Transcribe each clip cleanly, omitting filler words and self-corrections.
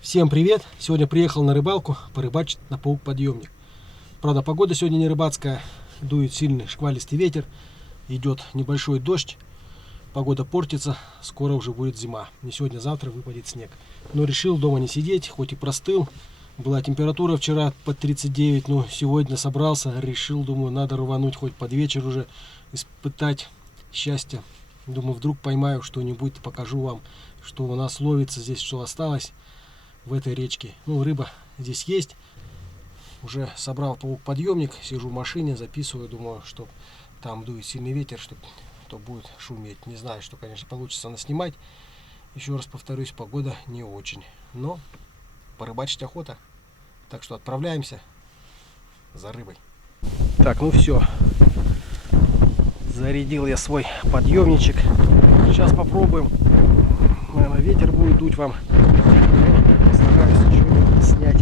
Всем привет! Сегодня приехал на рыбалку порыбачить на паук-подъемник. Правда, погода сегодня не рыбацкая, дует сильный шквалистый ветер, идет небольшой дождь, погода портится, скоро уже будет зима. Не сегодня-завтра выпадет снег. Но решил дома не сидеть, хоть и простыл. Была температура вчера под 39, но сегодня собрался, решил, думаю, надо рвануть хоть под вечер уже, испытать счастье. Думаю, вдруг поймаю что-нибудь, покажу вам, что у нас ловится здесь, что осталось в этой речке. Ну, рыба здесь есть. Уже собрал паук-подъемник, сижу в машине, записываю, думаю, что там дует сильный ветер, что то будет шуметь. Не знаю, что, конечно, получится наснимать. Еще раз повторюсь, погода не очень. Но порыбачить охота. Так что отправляемся за рыбой. Так, ну все. Зарядил я свой подъемничек. Сейчас попробуем. Наверное, ветер будет дуть вам. Постараюсь что-нибудь снять.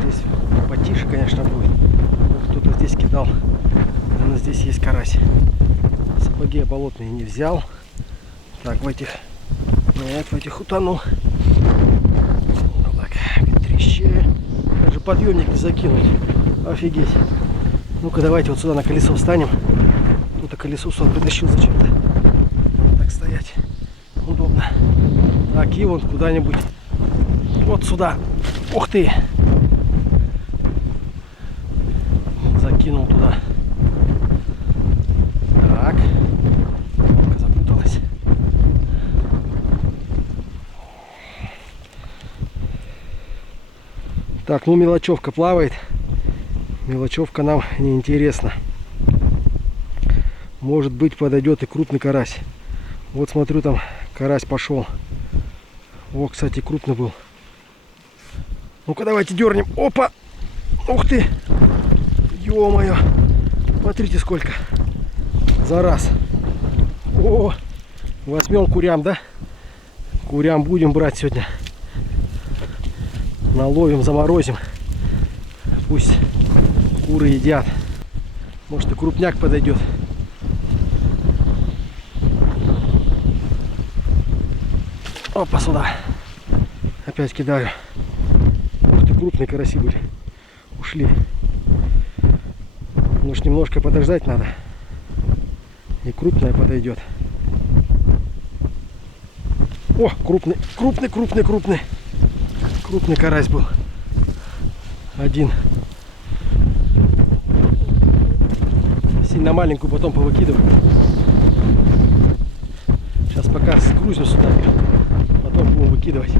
Здесь потише, конечно, будет. Кто-то здесь кидал. Наверное, здесь есть карась. Сапоги я болотные не взял. Так, в этих... Нет, в этих утонул. Так, ветрище. Даже подъемник не закинуть. Офигеть. Ну-ка, давайте вот сюда на колесо встанем. Тут колесо сюда притащил зачем-то. Так стоять удобно. Так, и вон куда-нибудь вот сюда. Ух ты! Закинул туда. Так. Запуталась. Так, ну мелочевка плавает. Мелочевка нам не интересна. Может быть, подойдет и крупный карась. Вот смотрю, там карась пошел. О, кстати, крупный был. Ну-ка, давайте дернем. Опа! Ух ты! Ё-моё! Смотрите, сколько. За раз. О! Возьмем курям, да? Курям будем брать сегодня. Наловим, заморозим. Пусть куры едят. Может, и крупняк подойдет. Опа, сюда. Опять кидаю. Ух ты, крупные караси были. Ушли. Может, немножко подождать надо. И крупная подойдет. О, крупный, крупный, крупный, крупный. Крупный карась был. Один. Сильно маленькую потом повыкидываю. Сейчас пока сгрузим сюда. Потом будем выкидывать.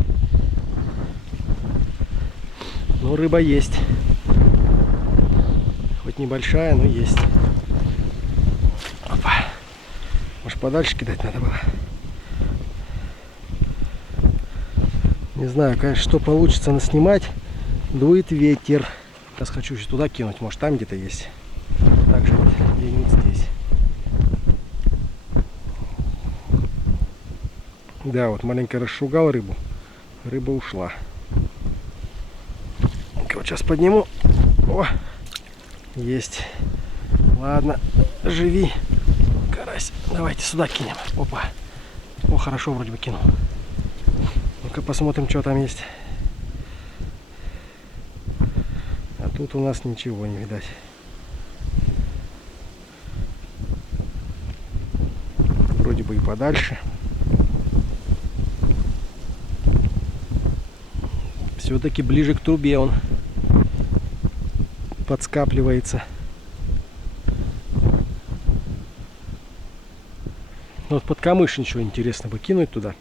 Но рыба есть. Хоть небольшая, но есть. Опа. Может, подальше кидать надо было. Не знаю, конечно, что получится наснимать. Дует ветер. Сейчас хочу еще туда кинуть. Может, там где-то есть. Также вот где-нибудь здесь. Да, вот маленько расшугал рыбу. Рыба ушла. Вот сейчас подниму. О, есть. Ладно, живи, карась. Давайте сюда кинем. Опа. О, хорошо вроде бы кинул. Ну-ка посмотрим, что там есть. А тут у нас ничего не видать. Вроде бы и подальше. Все-таки ближе к трубе он подскапливается. Вот под камыш ничего интересно бы кинуть туда,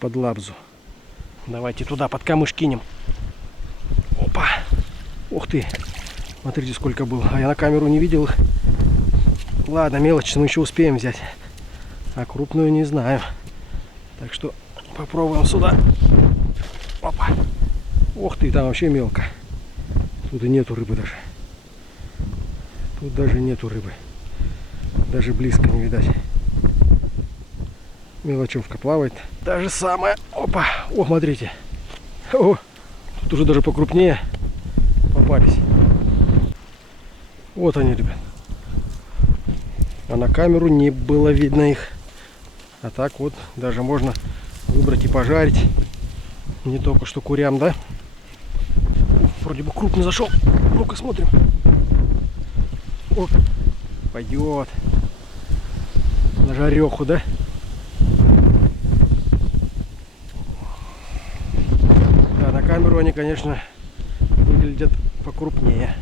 под лабзу. Давайте туда под камыш кинем. Опа! Ух ты! Смотрите, сколько было. А я на камеру не видел их. Ладно, мелочь мы еще успеем взять. А крупную не знаю. Так что попробуем сюда. Опа! Ух ты, там вообще мелко. Тут и нету рыбы даже. Тут даже нету рыбы. Даже близко не видать. Мелочевка плавает. Та же самая. Опа! О, смотрите. О, тут уже даже покрупнее попались. Вот они, ребят. А на камеру не было видно их. А так вот даже можно выбрать и пожарить. Не только что курям, да? Вроде бы крупный зашел. Ну-ка смотрим. О, пойдет. На жареху, да? Да, на камеру они, конечно, выглядят покрупнее.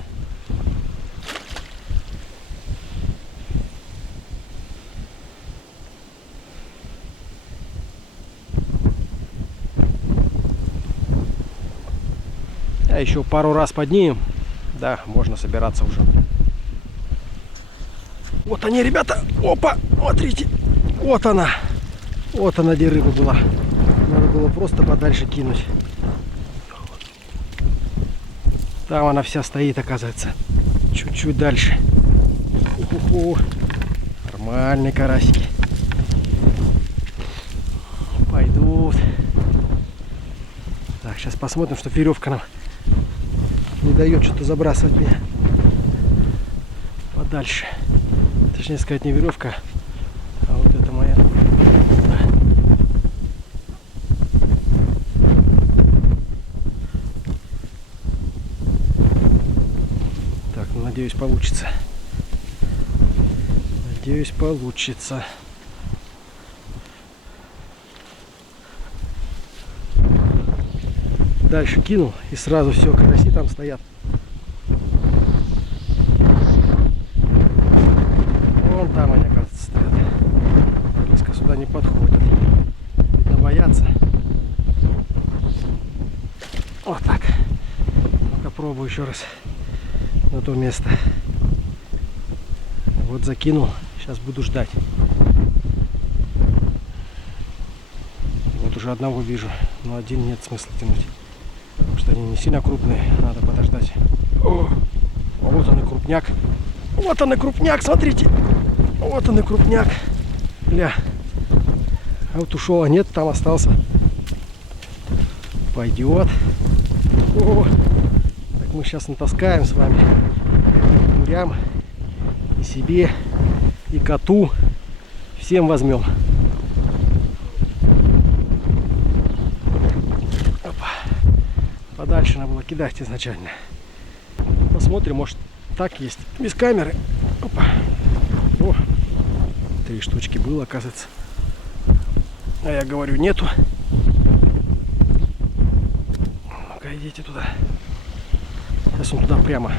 А еще пару раз поднимем. Да, можно собираться уже. Вот они, ребята. Опа, смотрите. Вот она. Вот она, где рыба была. Надо было просто подальше кинуть. Там она вся стоит, оказывается. Чуть-чуть дальше. Уху-ху. Нормальные карасики. Пойдут. Так, сейчас посмотрим, что веревка нам не дает что-то забрасывать меня подальше. Точнее сказать, не веревка, а вот это моя. Так, ну, надеюсь, получится. Надеюсь, получится. Дальше кинул, и сразу все, караси там стоят. Вон там они, оказывается, стоят. Близко сюда не подходят. Видно, боятся. Вот так. Ну-ка, пробую еще раз на то место. Вот закинул. Сейчас буду ждать. Вот уже одного вижу, но один нет смысла тянуть. Потому что они не сильно крупные, надо подождать. О, вот он и крупняк. Вот он и крупняк, смотрите. Вот он и крупняк. Бля. А вот ушел, а нет, там остался. Пойдет. О, так мы сейчас натаскаем с вами курям и себе, и коту. Всем возьмем. Подальше надо было кидать изначально. Посмотрим, может так есть. Без камеры. Опа. О, 3 штучки было, оказывается. А я говорю, нету. Ну-ка, идите туда. Сейчас он туда прямо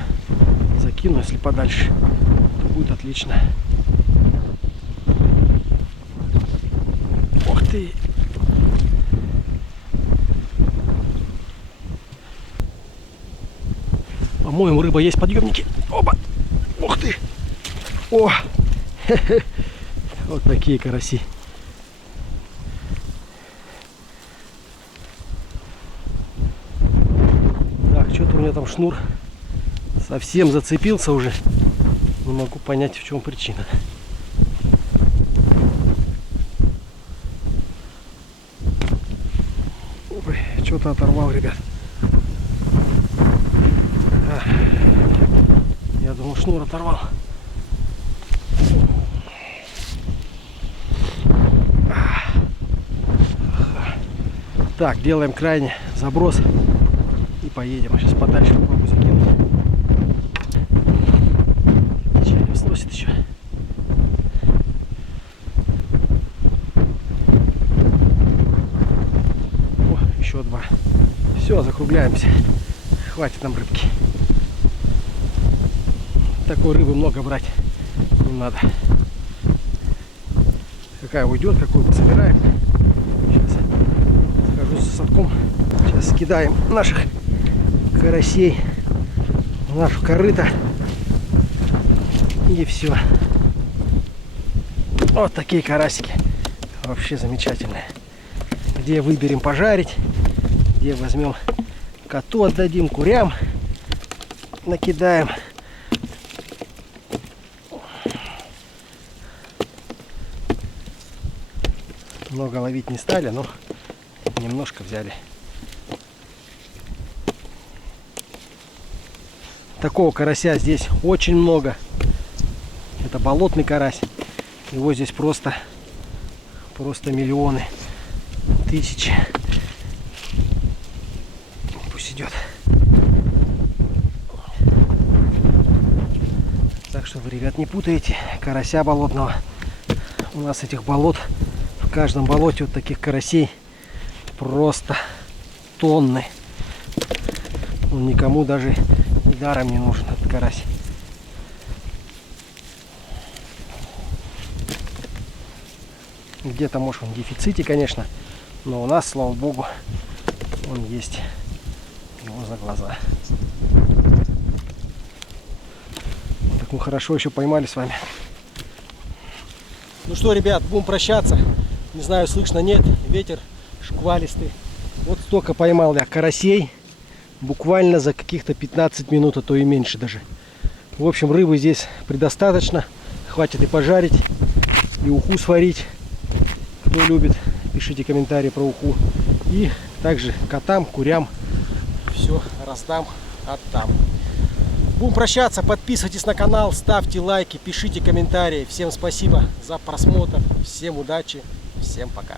закину, если подальше, то будет отлично. Ух ты! По-моему, рыба есть, подъемники. Опа! Ух ты! О! Вот такие караси. Так, что-то у меня там шнур совсем зацепился уже. Не могу понять, в чем причина. Ой, что-то оторвал, ребят. Я думал, шнур оторвал. Так, делаем крайний заброс и поедем. Сейчас подальше попробую закинуть. Течение сносит еще. О, еще 2. Все, закругляемся. Хватит нам рыбки. Такой рыбы много брать не надо. Какая уйдет, какую пособираем. Сейчас схожу с садком. Сейчас скидаем наших карасей в нашу корыто. И все. Вот такие карасики. Вообще замечательные. Где выберем пожарить, где возьмем коту, отдадим, курям накидаем. Много ловить не стали, но немножко взяли. Такого карася здесь очень много. Это болотный карась. Его здесь просто миллионы, тысячи. идет. Так что вы, ребят, не путаете карася болотного. У нас этих болот, в каждом болоте вот таких карасей просто тонны. Он никому даже и даром не нужен, этот карась. Где-то, может, он в дефиците, конечно, но у нас, слава богу, он есть. Его за глаза. Так мы хорошо еще поймали с вами. Ну что, ребят, будем прощаться. Не знаю, слышно, нет. Ветер шквалистый. Вот столько поймал я карасей. Буквально за каких-то 15 минут, а то и меньше даже. В общем, рыбы здесь предостаточно. Хватит и пожарить, и уху сварить. Кто любит, пишите комментарии про уху. И также котам, курям все раздам, отдам. Будем прощаться. Подписывайтесь на канал, ставьте лайки, пишите комментарии. Всем спасибо за просмотр. Всем удачи. Всем пока.